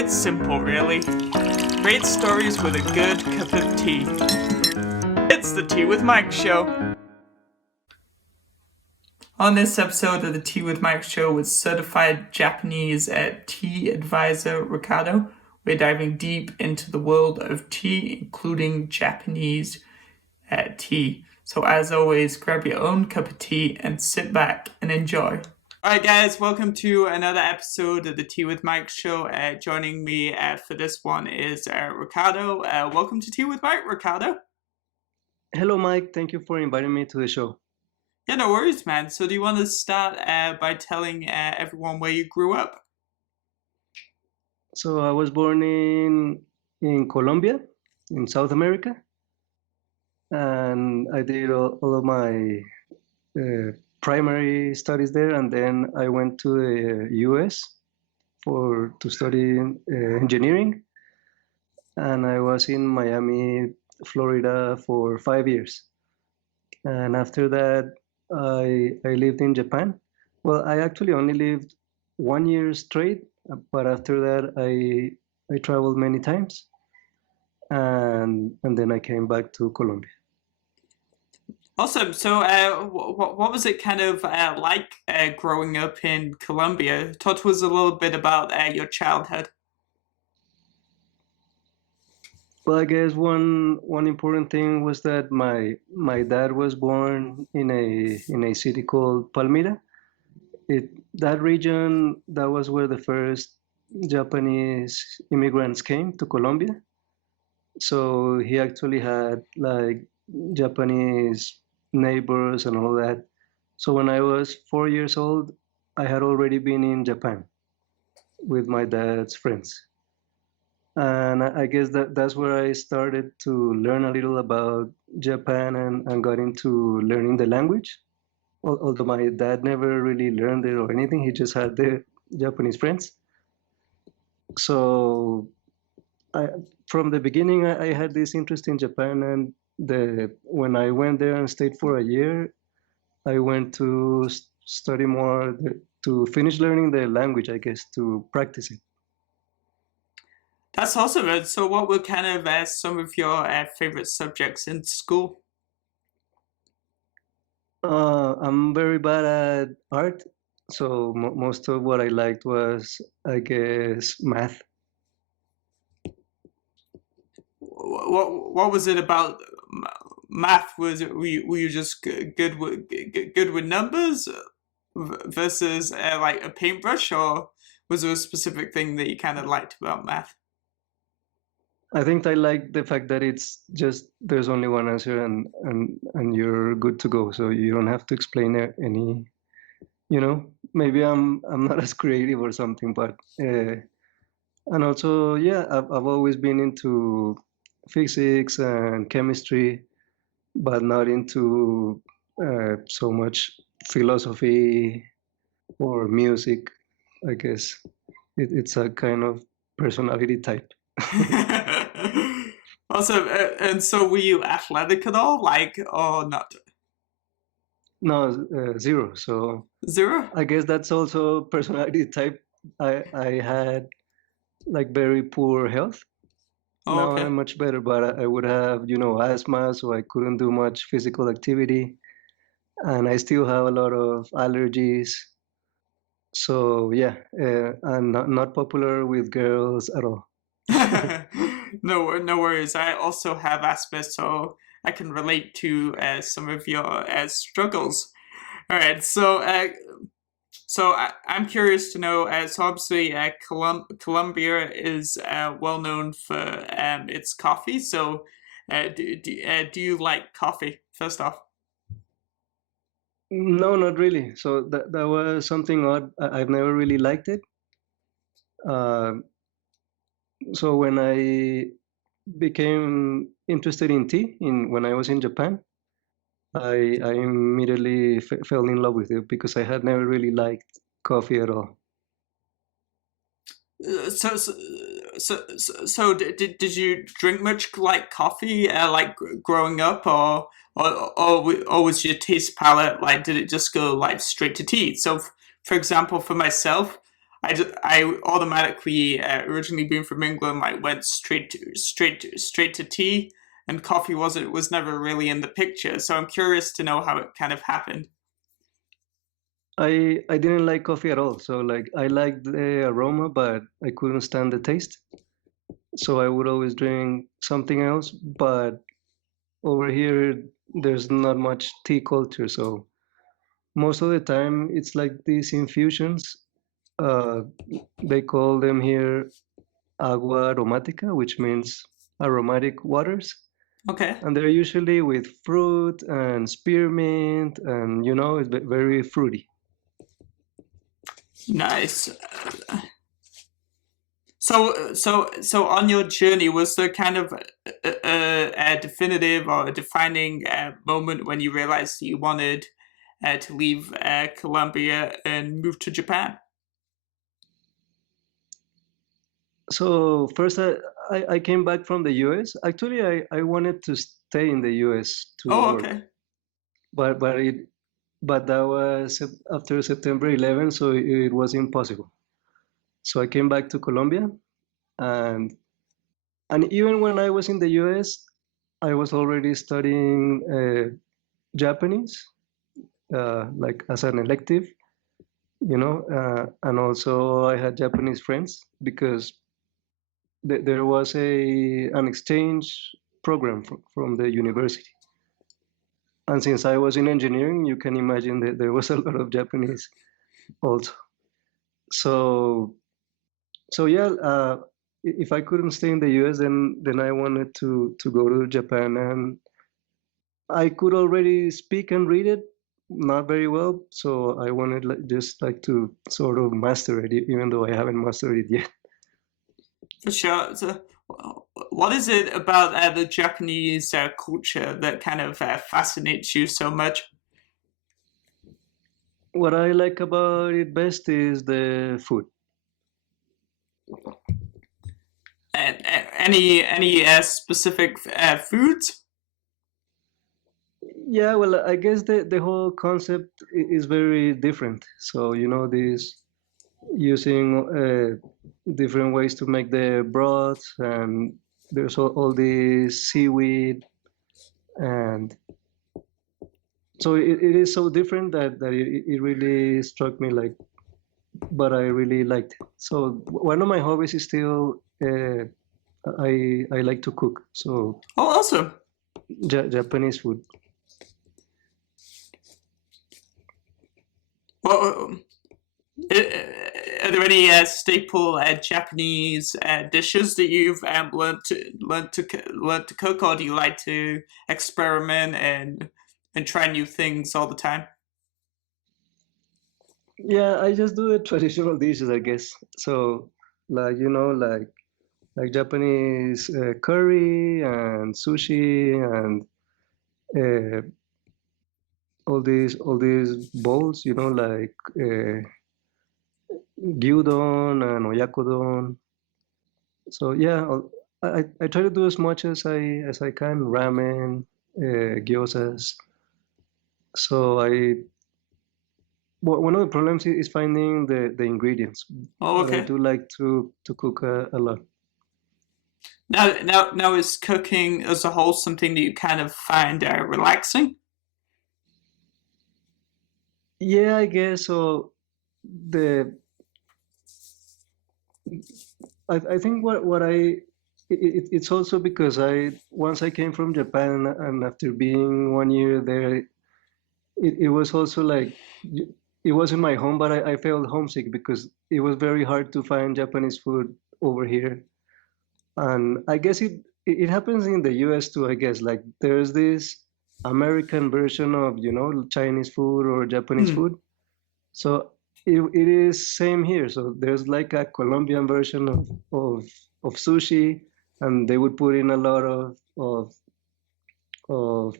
It's simple, really. Great stories with a good cup of tea. It's the Tea with Mike show. On this episode of the Tea with Mike show with certified Japanese tea advisor Ricardo, we're diving deep into the world of tea, including Japanese tea. So as always, grab your own cup of tea and sit back and enjoy. Alright guys, welcome to another episode of the Tea with Mike show. Joining me for this one is Ricardo. Welcome to Tea with Mike, Ricardo. Hello Mike, thank you for inviting me to the show. Yeah, no worries, man. So do you want to start by telling everyone where you grew up? So I was born in Colombia, in South America, and I did all of my primary studies there, and then I went to the US to study engineering, and I was in Miami, Florida for 5 years. And after that, I lived in Japan. Well, I actually only lived 1 year straight, but after that I traveled many times, and then I came back to Colombia. Awesome. So what was it kind of like growing up in Colombia? Talk to us a little bit about your childhood. Well, I guess one important thing was that my dad was born in a city called Palmira. That region, that was where the first Japanese immigrants came to Colombia. So he actually had like Japanese neighbors and all that. So when I was 4 years old, I had already been in Japan with my dad's friends. And I guess that's where I started to learn a little about Japan and got into learning the language. Although my dad never really learned it or anything, he just had the Japanese friends. So from the beginning, I had this interest in Japan, and when I went there and stayed for a year, I went to study more, to finish learning the language, I guess, to practice it. That's awesome. So what were kind of some of your favorite subjects in school? I'm very bad at art, so most of what I liked was, I guess, math. What was it about math? Was it were you just good with numbers versus like a paintbrush, or was there a specific thing that you kind of liked about math? I think I like the fact that it's just there's only one answer and you're good to go. So you don't have to explain any, maybe I'm not as creative or something, but and also, yeah, I've always been into physics and chemistry, but not into so much philosophy or music. I guess it's a kind of personality type. Awesome. And so were you athletic at all, like, or not? No, zero. So Zero? I guess that's also personality type. I had like very poor health. Oh, Now okay. I'm much better, but I would have, asthma, so I couldn't do much physical activity, and I still have a lot of allergies. So yeah, I'm not popular with girls at all. No worries. I also have asthma, so I can relate to some of your struggles. All right, so I'm curious to know. So obviously, Colombia is well known for its coffee. So, do you like coffee? First off. No, not really. So that was something odd. I've never really liked it. Uh, so when I became interested in tea when I was in Japan, I immediately fell in love with it because I had never really liked coffee at all. So did you drink much like coffee like growing up, or was your taste palette like, did it just go like straight to tea? So for example, for myself, I automatically originally being from England, I went straight to tea, and coffee was never really in the picture. So I'm curious to know how it kind of happened. I didn't like coffee at all. So like I liked the aroma, but I couldn't stand the taste. So I would always drink something else. But over here, there's not much tea culture. So most of the time, it's like these infusions. Uh, they call them here agua aromática, which means aromatic waters. Okay, And they're usually with fruit and spearmint, and it's very fruity. nice. So on your journey, was there kind of a definitive or a defining moment when you realized you wanted to leave Colombia and move to Japan? So first, I came back from the US. Actually, I wanted to stay in the US to Oh, work, okay. but that was after September 11, so it was impossible. So I came back to Colombia, and even when I was in the US, I was already studying Japanese, like as an elective, and also I had Japanese friends because there was an exchange program from the university. And since I was in engineering, you can imagine that there was a lot of Japanese also. So yeah, if I couldn't stay in the US, then I wanted to go to Japan, and I could already speak and read it, not very well. So I wanted just like to sort of master it, even though I haven't mastered it yet. For sure. So, what is it about the Japanese culture that kind of fascinates you so much? What I like about it best is the food. Any specific foods? Yeah, well, I guess the whole concept is very different. So, this using different ways to make the broth, and there's all this seaweed, and so it is so different that it really struck me, like, but I really liked it. So one of my hobbies is still I like to cook. So Oh, awesome. Japanese food. Well, are there any staple Japanese dishes that you've learned to cook, or do you like to experiment and try new things all the time? Yeah, I just do the traditional dishes, I guess. So like like Japanese curry and sushi and uh, all these bowls, like gyudon and oyakodon. So yeah, I try to do as much as I can, ramen, gyozas. So one of the problems is finding the ingredients, Oh, but I okay. do like to cook a lot. Now, is cooking as a whole something that you kind of find relaxing? Yeah, I guess so. The I think it's also because once I came from Japan, and after being 1 year there, it was also like it wasn't my home, but I felt homesick because it was very hard to find Japanese food over here. And I guess it happens in the US too, I guess. Like there's this American version of, Chinese food or Japanese Hmm. food. So it is same here. So there's like a Colombian version of sushi, and they would put in a lot of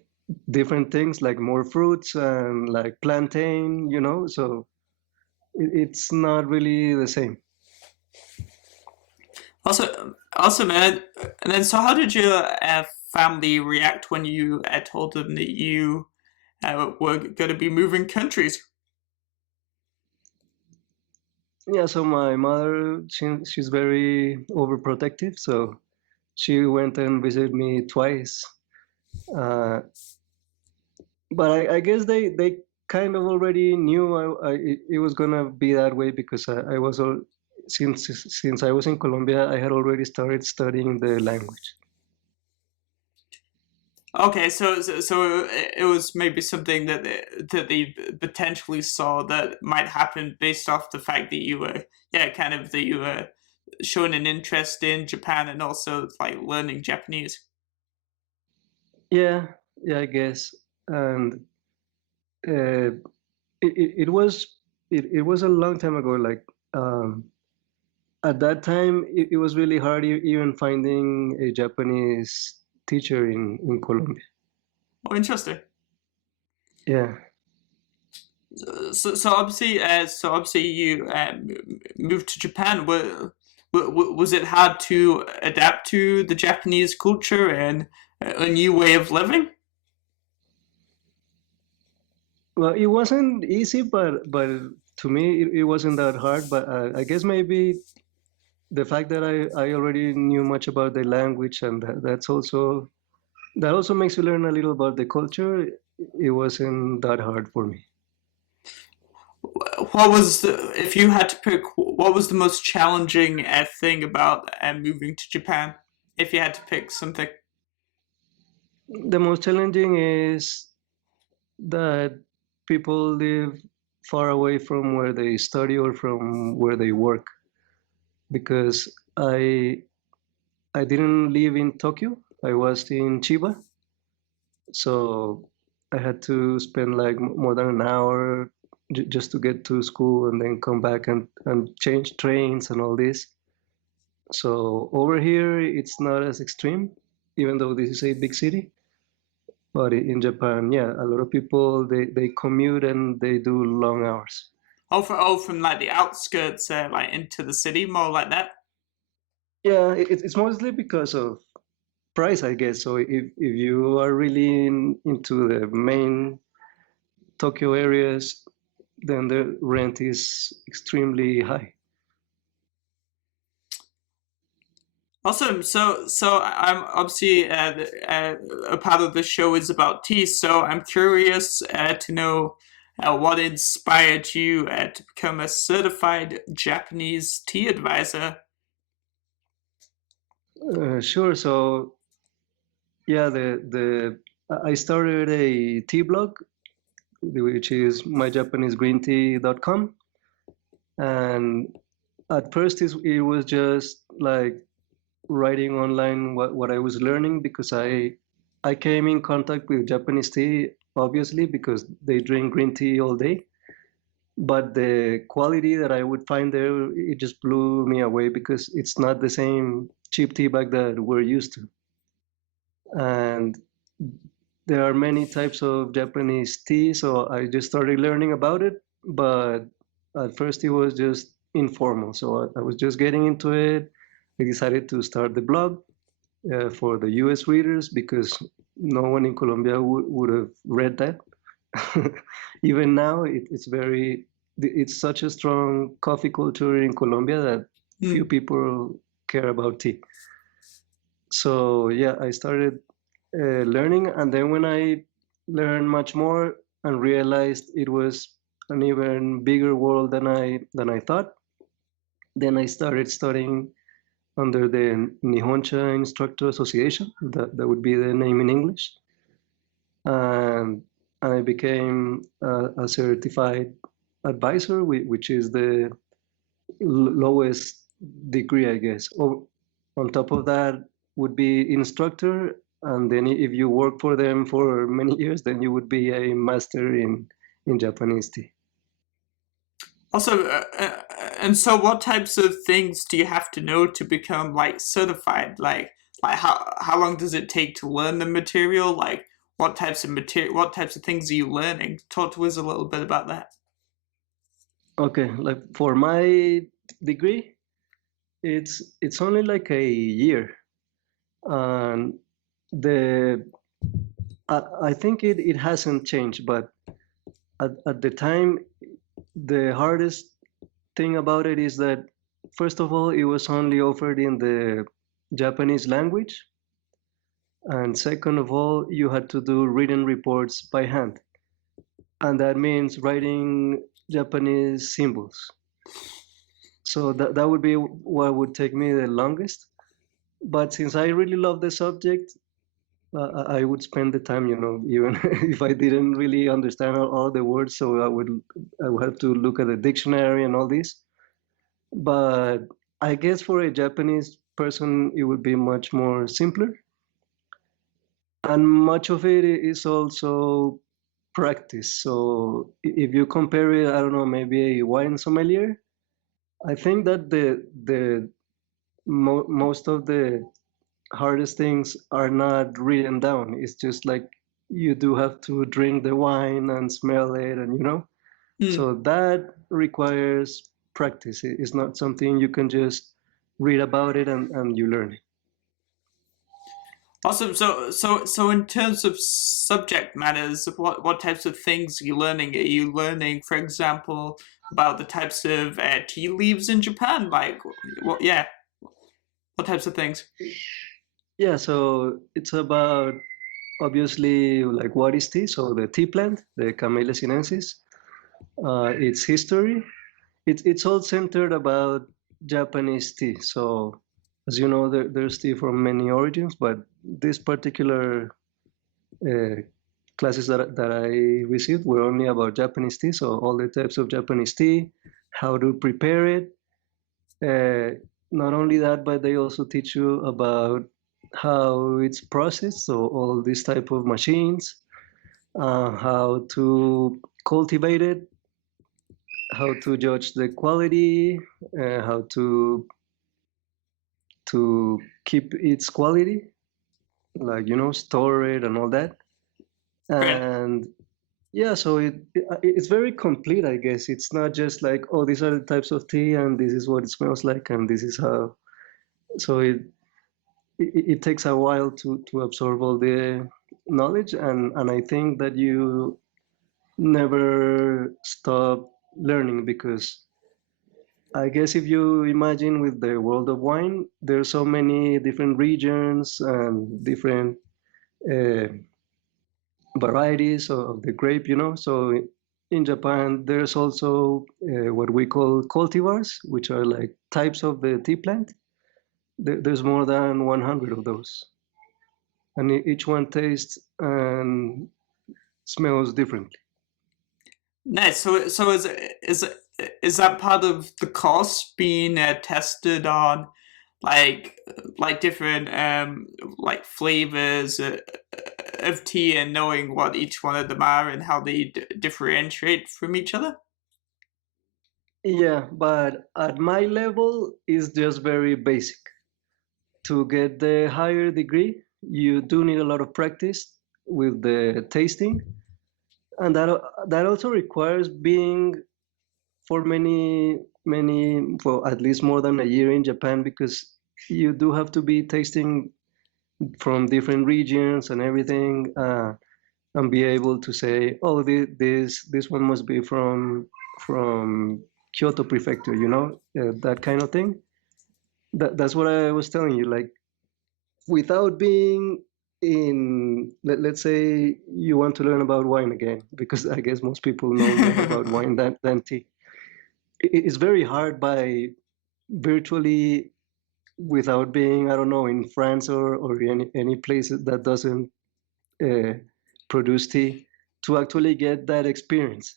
different things like more fruits and like plantain, so it's not really the same. Awesome. And then, so how did your family react when you told them that you were going to be moving countries? Yeah, so my mother, she's very overprotective, so she went and visited me twice. Uh, but I guess they kind of already knew it was gonna be that way because I was all, since I was in Colombia, I had already started studying the language. Okay, so it was maybe something that they potentially saw that might happen based off the fact that you were, yeah, kind of that you were showing an interest in Japan and also like learning Japanese. Yeah, yeah, I guess. And uh, it was it was a long time ago. Like at that time, it was really hard even finding a Japanese teacher in Colombia. Oh, interesting. Yeah. So obviously you moved to Japan. Was it hard to adapt to the Japanese culture and a new way of living? Well, it wasn't easy, but to me, it wasn't that hard. But I guess maybe the fact that I already knew much about the language and that also makes you learn a little about the culture. It wasn't that hard for me. What was if you had to pick, what was the most challenging thing about moving to Japan? If you had to pick something. The most challenging is that people live far away from where they study or from where they work because I didn't live in Tokyo. I was in Chiba, so I had to spend like more than an hour just to get to school and then come back and change trains and all this. So over here, it's not as extreme, even though this is a big city. But in Japan, yeah, a lot of people they commute and they do long hours. From like the outskirts, like into the city, more like that. Yeah, it's mostly because of price, I guess. So if you are really into the main Tokyo areas, then the rent is extremely high. Awesome. So I'm obviously a part of the show is about tea. So I'm curious to know what inspired you to become a certified Japanese tea advisor. Sure. So yeah, the I started a tea blog, which is myjapanesegreentea.com, and at first it was just like writing online what I was learning because I came in contact with Japanese tea obviously because they drink green tea all day, but the quality that I would find there it just blew me away because it's not the same cheap tea bag that we're used to. And there are many types of Japanese tea, so I just started learning about it. But at first, it was just informal, so I was just getting into it. I decided to start the blog for the US readers because no one in Colombia would have read that. Even now, it's such a strong coffee culture in Colombia that few Hmm. people care about tea. So yeah, I started learning, and then when I learned much more and realized it was an even bigger world than I thought, then I started studying under the Nihoncha Instructor Association. That would be the name in English, and I became a certified advisor, which is the lowest degree, I guess. Or on top of that would be instructor, and then if you work for them for many years, then you would be a master in Japanese tea. Also, and so what types of things do you have to know to become like certified? Like how long does it take to learn the material? Like what types of things are you learning? Talk to us a little bit about that. Okay, like for my degree, it's only like a year, and the I think it hasn't changed, but at the time, the hardest thing about it is that, first of all, it was only offered in the Japanese language. And second of all, you had to do written reports by hand. And that means writing Japanese symbols. So that would be what would take me the longest. But since I really love the subject, I would spend the time, even if I didn't really understand all the words. So I would have to look at the dictionary and all this. But I guess for a Japanese person, it would be much more simpler. And much of it is also practice. So if you compare it, I don't know, maybe a wine sommelier, I think that most of the hardest things are not written down. It's just like you do have to drink the wine and smell it, and so that requires practice. It's not something you can just read about it and you learn it. Awesome. So in terms of subject matters, what types of things are you learning? Are you learning, for example, about the types of tea leaves in Japan? Like, what? Yeah, what types of things? Yeah, so it's about obviously like what is tea, so the tea plant, the Camellia sinensis, its history. It's all centered about Japanese tea. So as you know, there's tea from many origins, but this particular classes that I received were only about Japanese tea. So all the types of Japanese tea, how to prepare it. Not only that, but they also teach you about how it's processed. So all these type of machines, how to cultivate it, how to judge the quality, how to keep its quality, like store it and all that. Right. And yeah, so it's very complete, I guess. It's not just like, oh, these are the types of tea and this is what it smells like and this is how. So it takes a while to absorb all the knowledge, and I think that you never stop learning, because I guess if you imagine with the world of wine, there's so many different regions and different uh, varieties of the grape, So in Japan, there's also what we call cultivars, which are like types of the tea plant. There's more than 100 of those. And each one tastes and smells differently. Nice. So is that part of the course being tested on like different like flavors of tea and knowing what each one of them are and how they differentiate from each other? Yeah, but at my level, it's just very basic. To get the higher degree, you do need a lot of practice with the tasting, and that also requires being for for at least more than a year in Japan, because you do have to be tasting from different regions and everything, and be able to say, oh, this one must be from Kyoto Prefecture, that kind of thing. That's what I was telling you. Like, without being in, let's say you want to learn about wine again, because I guess most people know more about wine than tea. It's very hard by virtually, without being, I don't know, in France or any place that doesn't uh, produce tea, to actually get that experience.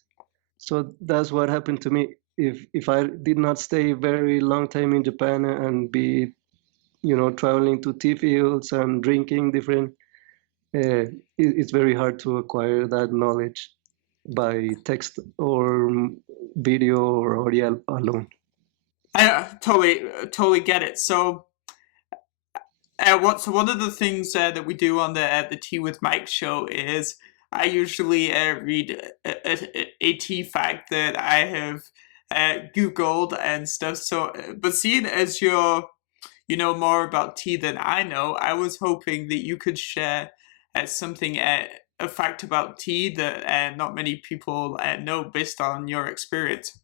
So that's what happened to me. If I did not stay very long time in Japan and be, traveling to tea fields and drinking different, it's very hard to acquire that knowledge by text or video or audio alone. I totally get it. So one of the things that we do on the Tea with Mike show is I usually read a tea fact that I have Googled and stuff. So, but seeing as you know more about tea than I know, I was hoping that you could share something a fact about tea that not many people know based on your experience.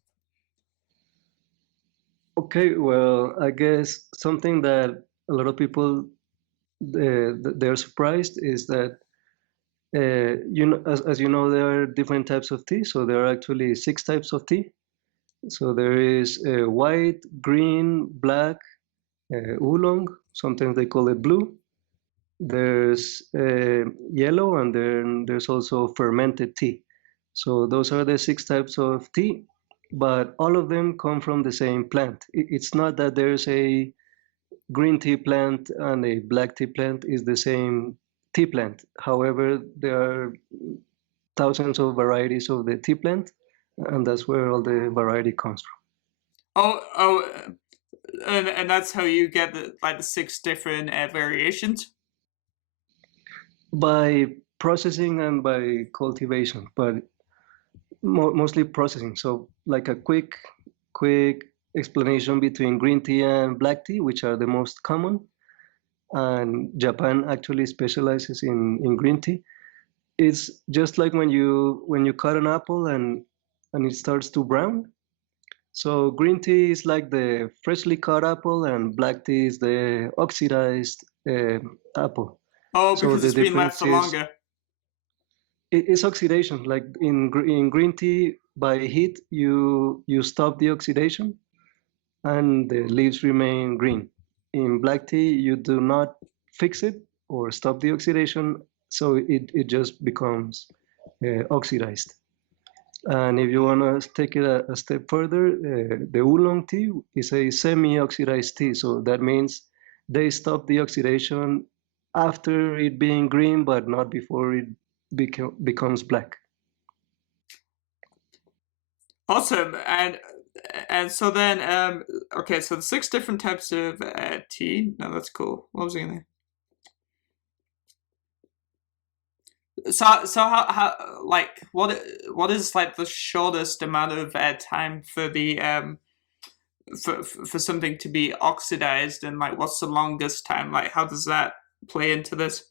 Okay, well, I guess something that a lot of people they're surprised is that as you know, there are different types of tea. So there are actually six types of tea. So there is white, green, black, oolong. Sometimes they call it blue. There's yellow, and then there's also fermented tea. So those are the six types of tea, but all of them come from the same plant. It's not that there's a green tea plant and a black tea plant is the same tea plant. However, there are thousands of varieties of the tea plant, and that's where all the variety comes from. Oh, and that's how you get the six different variations. By processing and by cultivation, but mostly processing. So, like a quick explanation between green tea and black tea, which are the most common. And Japan actually specializes in green tea. It's just like when you cut an apple and it starts to brown. So green tea is like the freshly cut apple, and black tea is the oxidized apple. Oh, So because the it's been left difference for is longer. it's oxidation. Like in green tea, by heat you stop the oxidation, and the leaves remain green. In black tea, you do not fix it or stop the oxidation, so it just becomes oxidized. And if you want to take it a step further, the oolong tea is a semi-oxidized tea. So that means they stop the oxidation after it being green, but not before it becomes black. Awesome. And so then okay, so the six different types of tea. No, that's cool. What was I gonna? So how like what is like the shortest amount of time for the for something to be oxidized, and like what's the longest time? Like how does that play into this?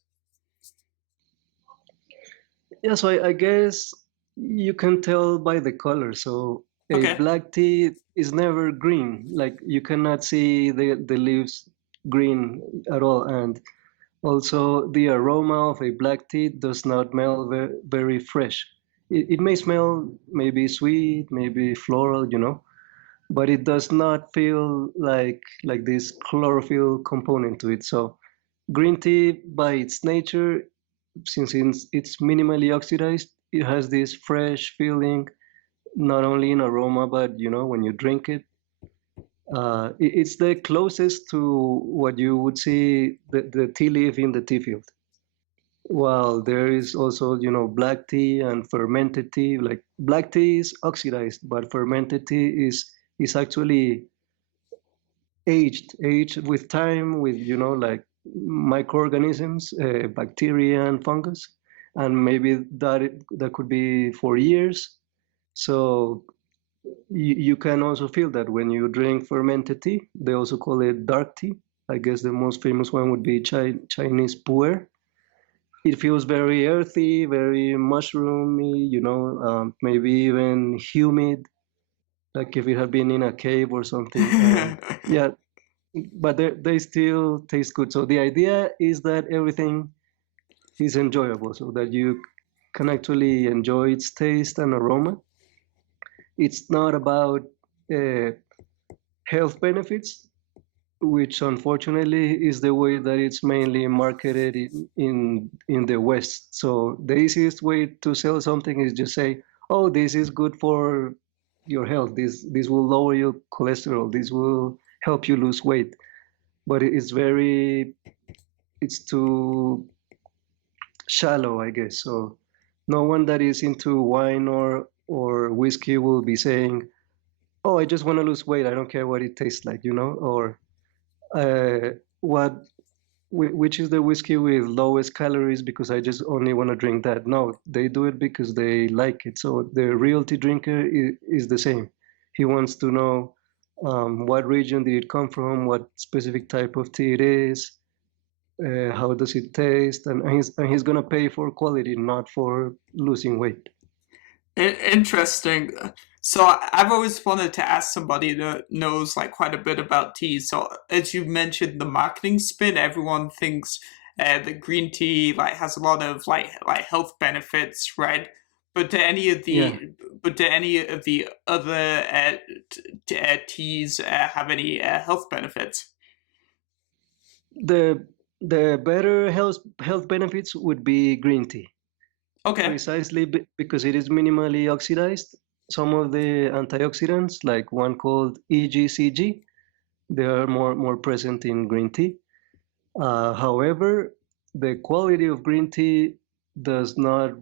Yeah, so I guess you can tell by the color. So a Okay. black tea is never green. Like you cannot see the leaves green at all. And also the aroma of a black tea does not smell very fresh. It may smell maybe sweet, maybe floral, but it does not feel like this chlorophyll component to it. So green tea by its nature, since it's minimally oxidized, it has this fresh feeling, not only in aroma, but when you drink it, it's the closest to what you would see the tea leaf in the tea field. While there is also, black tea and fermented tea. Like black tea is oxidized, but fermented tea is actually aged with time, with like microorganisms, bacteria and fungus, and maybe that could be for years. So you can also feel that when you drink fermented tea. They also call it dark tea. I guess the most famous one would be Chinese pu'er. It feels very earthy, very mushroomy, maybe even humid, like if it had been in a cave or something. And yeah, but they still taste good. So the idea is that everything is enjoyable, so that you can actually enjoy its taste and aroma. It's not about uh, health benefits, which unfortunately is the way that it's mainly marketed in the West. So the easiest way to sell something is just say, "Oh, this is good for your health. This will lower your cholesterol. This will help you lose weight." But it's too shallow, I guess. So no one that is into wine or whiskey will be saying, "Oh, I just want to lose weight. I don't care what it tastes like," or uh, what which is the whiskey with lowest calories because I just only want to drink that. No, they do it because they like it. So the real tea drinker is the same. He wants to know what region did it come from, what specific type of tea it is, how does it taste, and he's gonna pay for quality, not for losing weight. Interesting. So I've always wanted to ask somebody that knows like quite a bit about tea. So as you mentioned, the marketing spin, everyone thinks that green tea like has a lot of like health benefits, right? But do any of Yeah, the other teas have any health benefits? the better health benefits would be green tea, Okay. precisely because it is minimally oxidized. Some of the antioxidants, like one called EGCG, they are more present in green tea. However, the quality of green tea does not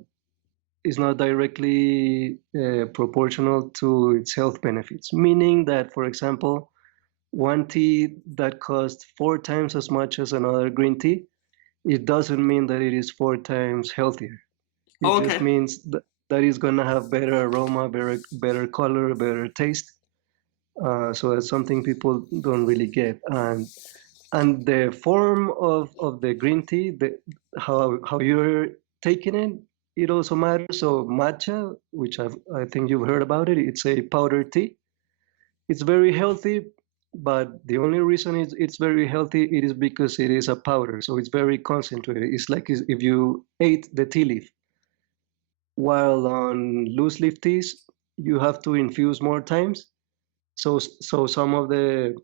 is not directly proportional to its health benefits. Meaning that, for example, one tea that costs 4 times as much as another green tea, it doesn't mean that it is 4 times healthier. It Oh, just okay. means that it's gonna have better aroma, better color, better taste. So that's something people don't really get. And the form of the green tea, how you're taking it, it also matters. So matcha, which I think you've heard about it, it's a powdered tea. It's very healthy, but the only reason it's very healthy it is because it is a powder, so it's very concentrated. It's like if you ate the tea leaf. While on loose leaf teas, you have to infuse more times. So some of the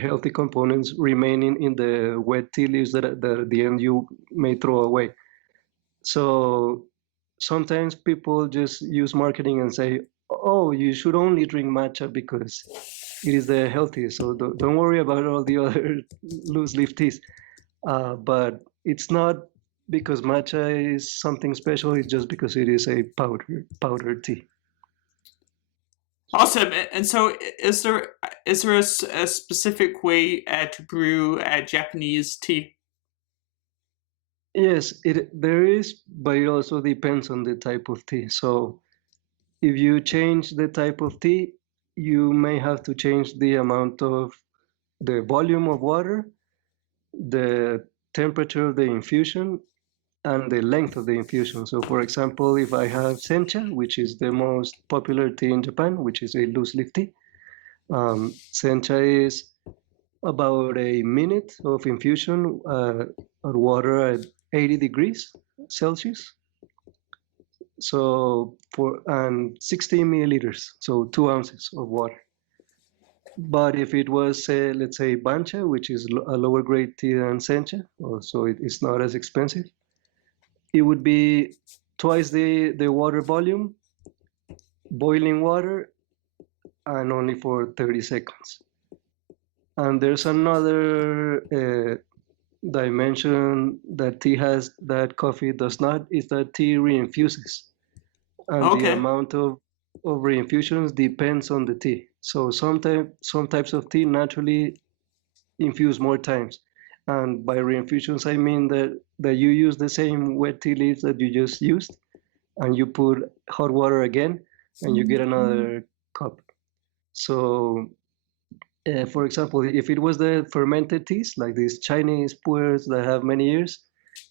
healthy components remain in the wet tea leaves that at the end you may throw away. So sometimes people just use marketing and say, "Oh, you should only drink matcha because it is the healthiest. So don't worry about all the other loose leaf teas." But it's not because matcha is something special. It's just because it is a powder tea. Awesome. And so, is there a specific way to brew Japanese tea? Yes, it there is, but it also depends on the type of tea. So if you change the type of tea, you may have to change the amount of the volume of water, the temperature of the infusion, and the length of the infusion. So, for example, if I have sencha, which is the most popular tea in Japan, which is a loose leaf tea, sencha is about a minute of infusion of water at 80 degrees Celsius. So for and 60 milliliters, so 2 ounces of water. But if it was, let's say, bancha, which is a lower grade tea than sencha, so it's not as expensive, it would be twice the water volume, boiling water, and only for 30 seconds. And there's another dimension that tea has that coffee does not, is that tea reinfuses. And the Okay. amount of reinfusions depends on the tea. So some types of tea naturally infuse more times. And by reinfusions, I mean that you use the same wet tea leaves that you just used, and you put hot water again, and you get another cup. So, for example, if it was the fermented teas, like these Chinese pu'ers that have many years,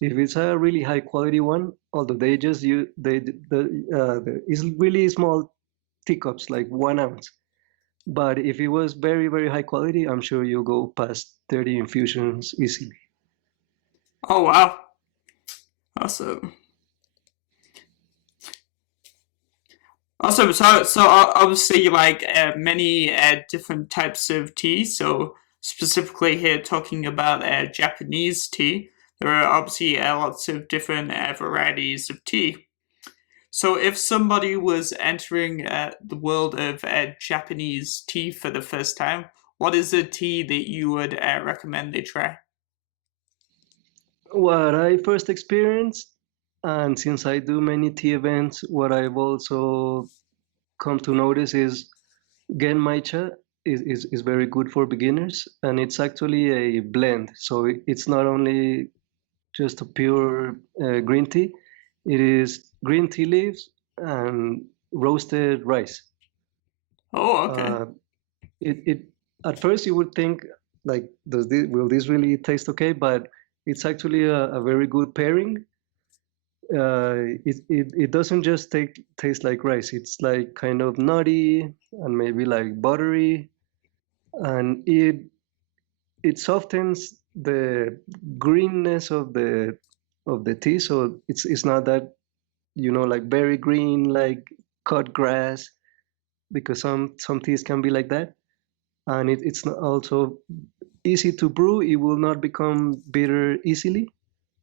if it's a really high quality one, although they just use it's really small teacups, like 1 ounce. But if it was very, very high quality, I'm sure you'll go past 30 infusions easily. Oh wow. Awesome. Awesome. So obviously, like many different types of tea. So specifically here, talking about Japanese tea, there are obviously lots of different varieties of tea. So if somebody was entering the world of Japanese tea for the first time, what is a tea that you would recommend they try? What I first experienced, and since I do many tea events, what I've also come to notice is Genmaicha is very good for beginners, and it's actually a blend. So it's not only just a pure green tea, it is green tea leaves and roasted rice. Oh, okay. Uh, it at first you would think like, will this really taste okay? But it's actually a very good pairing. It doesn't just taste like rice. It's like kind of nutty and maybe like buttery, and it softens the greenness of the tea. So it's not that, like very green, like cut grass, because some teas can be like that. And it's not also easy to brew. It will not become bitter easily.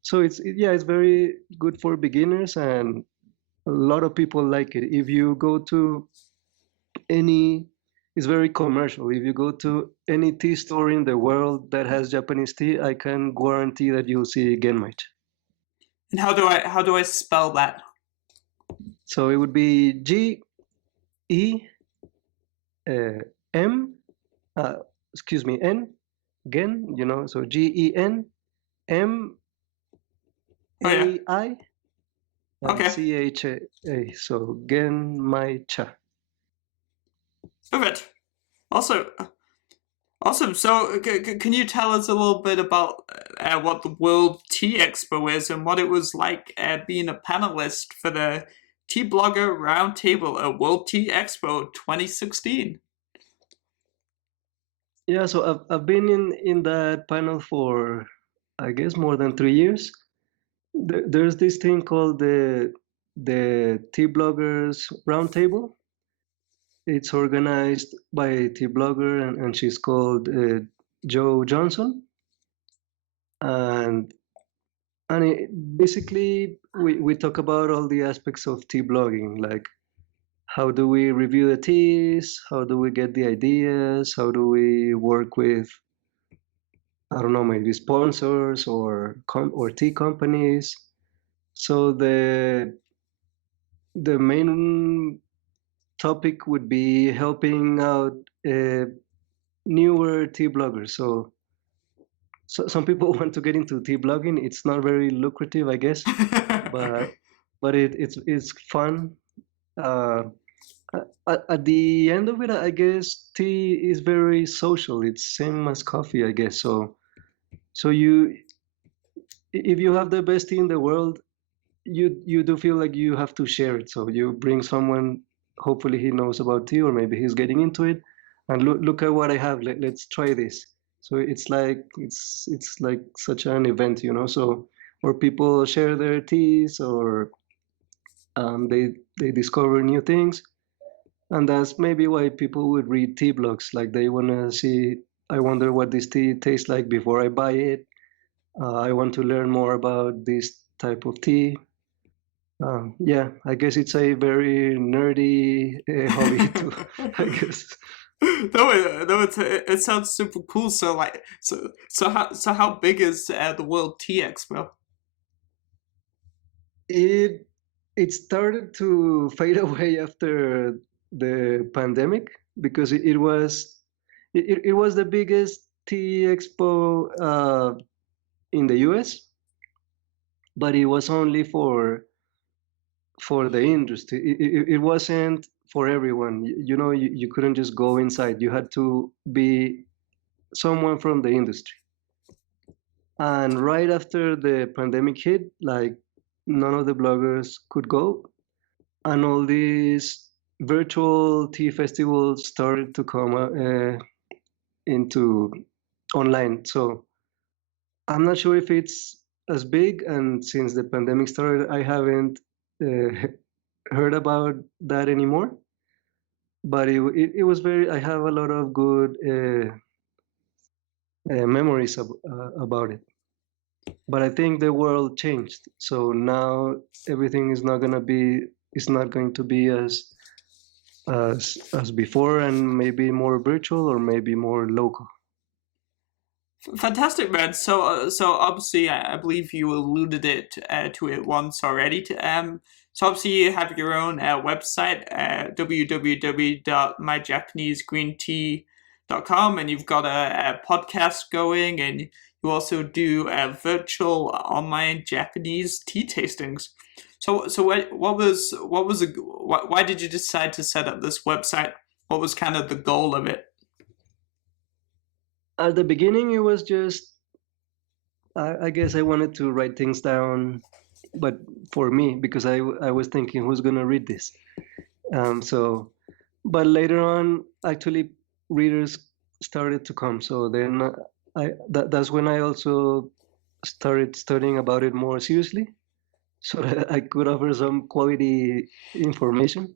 So yeah, it's very good for beginners, and a lot of people like it. If you go to any, it's very commercial. If you go to any tea store in the world that has Japanese tea, I can guarantee that you'll see Genmaicha. And how do I spell that? So it would be G-E-M, excuse me, N, Gen, so Genmai Oh yeah. and Okay. Cha. So Genmaicha. Perfect. Also, awesome. So, can you tell us a little bit about what the World Tea Expo is and what it was like being a panelist for the Tea Blogger Roundtable at World Tea Expo 2016? Yeah, so I've been in that panel for, I guess, more than 3 years. There's this thing called the Tea Bloggers Roundtable. It's organized by a tea blogger, and she's called Jo Johnson. And basically, we talk about all the aspects of tea blogging, like how do we review the teas, how do we get the ideas, how do we work with, I don't know, maybe sponsors or tea companies. So the main topic would be helping out uh, newer tea bloggers. So some people want to get into tea blogging. It's not very lucrative, I guess, but it's fun. Uh, at the end of it, I guess tea is very social. It's same as coffee, I guess. So if you have the best tea in the world, you do feel like you have to share it. So you bring someone, hopefully he knows about tea, or maybe he's getting into it, and look at what I have. Let's try this. So it's like such an event, So or people share their teas, or they discover new things, and that's maybe why people would read tea blogs. Like they want to see. I wonder what this tea tastes like before I buy it. I want to learn more about this type of tea. Yeah, I guess it's a very nerdy hobby too, I guess. It sounds super cool. So how big is the World Tea Expo? It it started to fade away after the pandemic, because it was the biggest tea expo in the US, but it was only for the industry. It wasn't for everyone. You couldn't just go inside. You had to be someone from the industry. And right after the pandemic hit, like none of the bloggers could go, and all these virtual tea festivals started to come into online. So I'm not sure if it's as big, and since the pandemic started, I haven't uh, heard about that anymore. But it was very. I have a lot of good memories about it. But I think the world changed, so now everything is not gonna be. It's not going to be as before, and maybe more virtual or maybe more local. Fantastic, man. So obviously, I believe you alluded to it once already. So obviously, you have your own website, www.myjapanesegreentea.com, and you've got a podcast going, and you also do virtual online Japanese tea tastings. So why did you decide to set up this website? What was kind of the goal of it? At the beginning, it was just, I guess I wanted to write things down, but for me, because I was thinking, who's gonna read this? So, but later on, actually, readers started to come. So then that's when I also started studying about it more seriously, so that I could offer some quality information.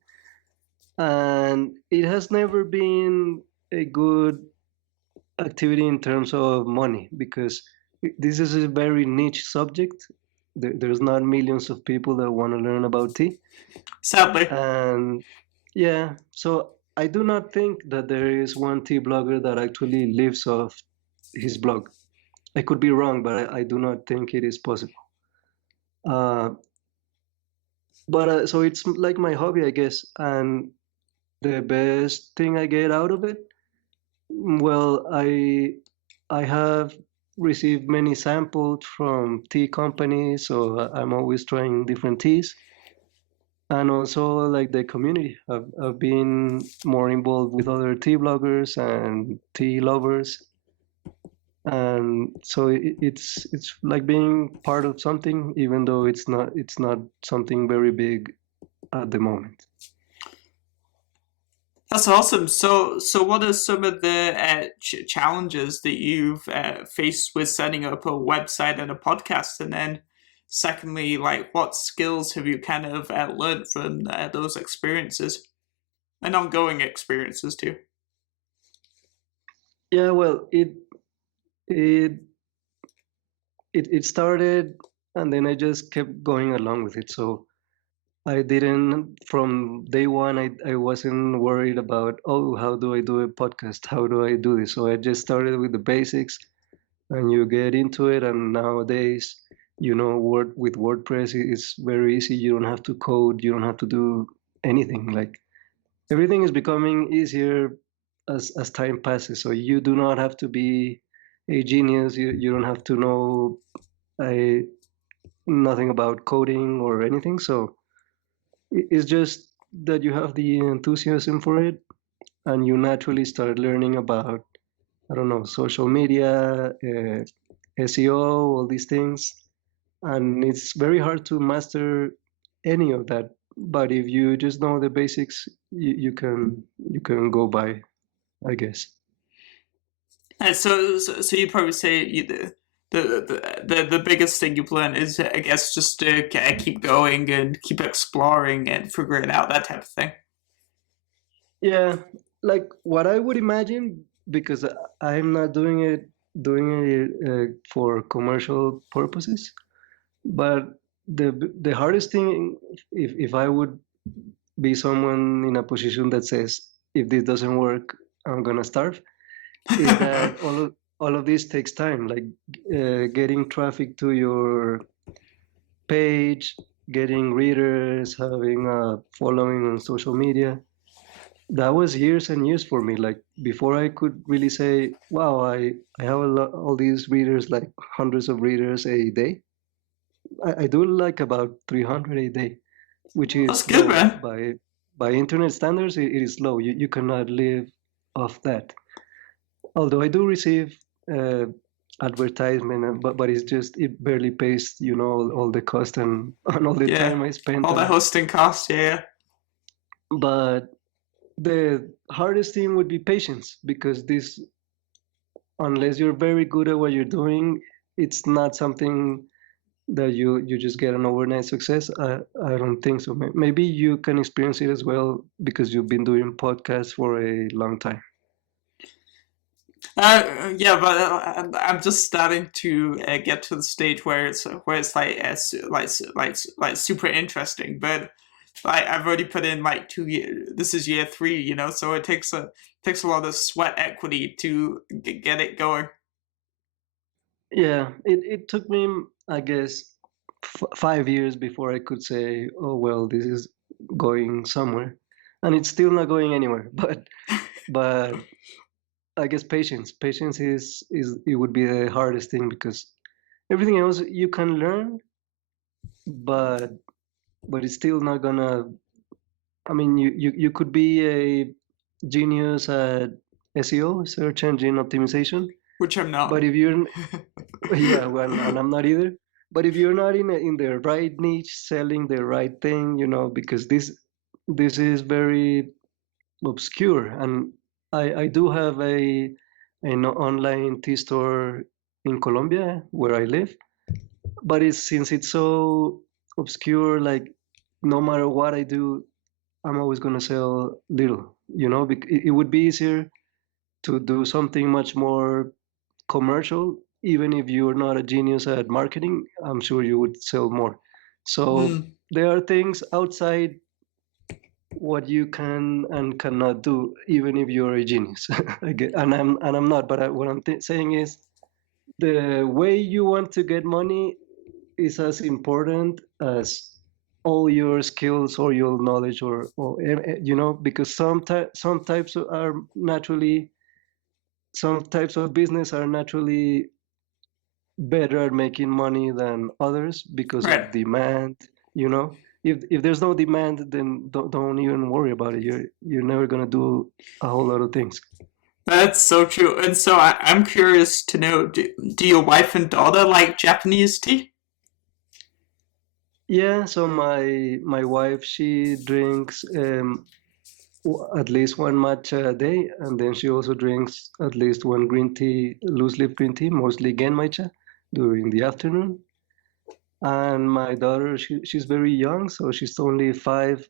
And it has never been a good activity in terms of money, because this is a very niche subject. There's not millions of people that want to learn about tea. Sadly. And yeah, so I do not think that there is one tea blogger that actually lives off his blog. I could be wrong, but I do not think it is possible. Uh, but so it's like my hobby, I guess. And the best thing I get out of it, well, I have received many samples from tea companies, so I'm always trying different teas. And also like the community. I've been more involved with other tea bloggers and tea lovers. And so it's like being part of something, even though it's not something very big at the moment. That's awesome. So what are some of the challenges that you've faced with setting up a website and a podcast? And then, secondly, like what skills have you kind of learned from those experiences and ongoing experiences too? Yeah, well, it it started, and then I just kept going along with it. So I didn't, from day one, I wasn't worried about, oh, how do I do a podcast? How do I do this? So I just started with the basics, and you get into it. And nowadays, Word with WordPress, it's very easy. You don't have to code. You don't have to do anything. Like everything is becoming easier as time passes. So you do not have to be a genius. You don't have to know a, nothing about coding or anything. So it's just that you have the enthusiasm for it, and you naturally start learning about, I don't know, social media, SEO, all these things. And it's very hard to master any of that. But if you just know the basics, you can go by, I guess. So you probably say the biggest thing you've learned is, I guess, just to keep going and keep exploring and figuring out that type of thing. Yeah, like what I would imagine, because I'm not doing it for commercial purposes. But the hardest thing, if I would be someone in a position that says, if this doesn't work, I'm gonna starve, is that all of this takes time, like getting traffic to your page, getting readers, having a following on social media. That was years and years for me. Like before I could really say, wow, I have all these readers, like hundreds of readers a day. I do like about 300 a day, which That's is good, low man. by internet standards. It is low. You cannot live off that. Although I do receive uh, advertisement, but it's just, it barely pays, all the cost and all the Yeah, time I spent all the on it. hosting costs. Yeah. But the hardest thing would be patience, because this, unless you're very good at what you're doing, it's not something that you just get an overnight success. I don't think so. Maybe you can experience it as well because you've been doing podcasts for a long time. Yeah, but I'm just starting to get to the stage where it's like like super interesting. But I've already put in like 2 years. This is year three, so it takes a lot of sweat equity to get it going. Yeah, it took me, I guess, 5 years before I could say, oh well, this is going somewhere, and it's still not going anywhere. But I guess patience is it would be the hardest thing, because everything else you can learn, but it's still not gonna. I mean, you could be a genius at SEO, search engine optimization, Which I'm but not. if you're, yeah, well, and I'm not either. But if you're not in the right niche, selling the right thing, because this is very obscure, and I do have an online tea store in Colombia where I live, but since it's so obscure, like no matter what I do, I'm always gonna sell little, it would be easier to do something much more commercial. Even if you're not a genius at marketing, I'm sure you would sell more. So Mm, there are things outside what you can and cannot do, even if you're a genius. And I'm not. But what I'm saying is the way you want to get money is as important as all your skills or your knowledge, because some types of business are naturally better at making money than others because right. of demand. If there's no demand, then don't even worry about it. You're never gonna do a whole lot of things. That's so true. And so I'm curious to know, do your wife and daughter like Japanese tea? Yeah, so my wife, she drinks at least one matcha a day, and then she also drinks at least one green tea, loose leaf green tea, mostly genmaicha, during the afternoon. And my daughter, she's very young, so she's only 5.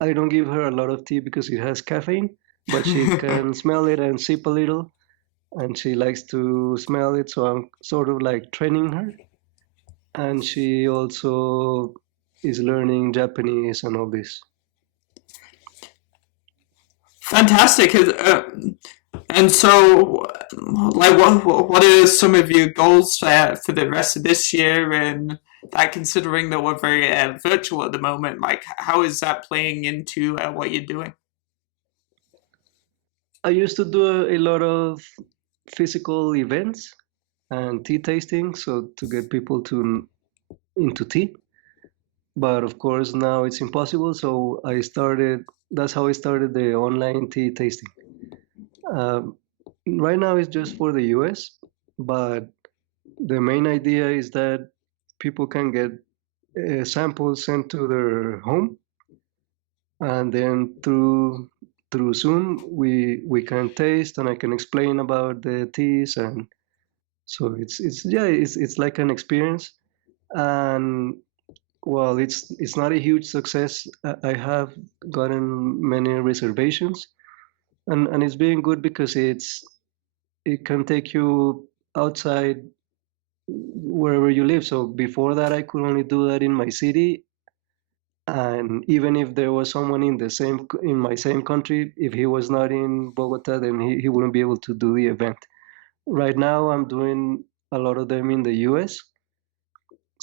I don't give her a lot of tea because it has caffeine, but she can smell it and sip a little, and she likes to smell it, so I'm sort of like training her. And she also is learning Japanese and all this. Fantastic. And so, like, what are some of your goals for the rest of this year? And that, considering that we're very virtual at the moment, like, how is that playing into what you're doing? I used to do a lot of physical events and tea tasting, so to get people to into tea. But of course now it's impossible, so that's how I started the online tea tasting. Um, right now it's just for the US, but the main idea is that people can get samples sent to their home, and then through Zoom we can taste, and I can explain about the teas, and so it's like an experience. And well, it's not a huge success. I have gotten many reservations, and it's been good because it can take you outside wherever you live. So before that, I could only do that in my city, and even if there was someone in my same country, if he was not in Bogota, then he wouldn't be able to do the event. Right now, I'm doing a lot of them in the US,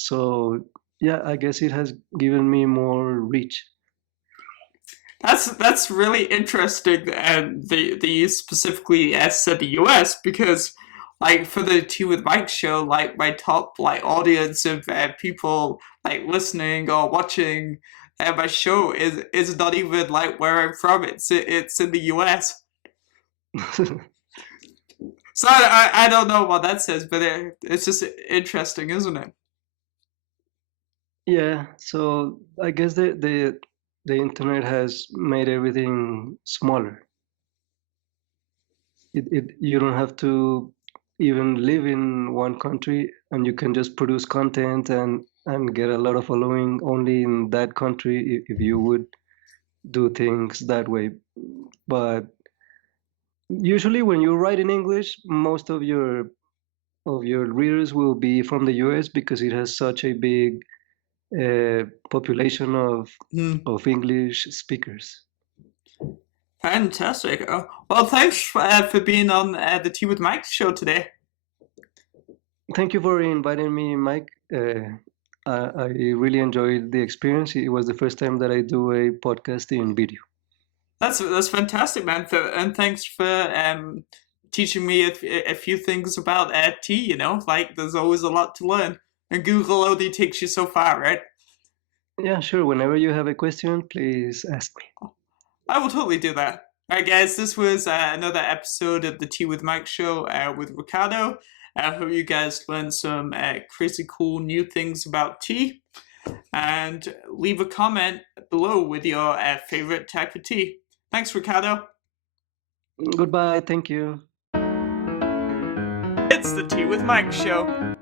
so yeah, I guess it has given me more reach. That's really interesting, and the specifically said the U.S. because, like, for the Tea with Mike show, like my top like audience of people like listening or watching my show is not even like where I'm from. It's in the U.S. So I don't know what that says, but it's just interesting, isn't it? Yeah, so I guess the internet has made everything smaller. You don't have to even live in one country, and you can just produce content and get a lot of following only in that country if you would do things that way. But usually when you write in English, most of your readers will be from the US because it has such a big population of Hmm. of English speakers. Fantastic. Well, thanks for being on the Tea with Mike show today. Thank you for inviting me, Mike. I really enjoyed the experience. It was the first time that I do a podcast in video. That's fantastic, man. And thanks for teaching me a few things about tea. Like there's always a lot to learn, and Google only takes you so far, right? Yeah, sure. Whenever you have a question, please ask me. I will totally do that. All right, guys. This was another episode of the Tea with Mike show with Ricardo. I hope you guys learned some crazy cool new things about tea. And leave a comment below with your favorite type of tea. Thanks, Ricardo. Goodbye. Thank you. It's the Tea with Mike show.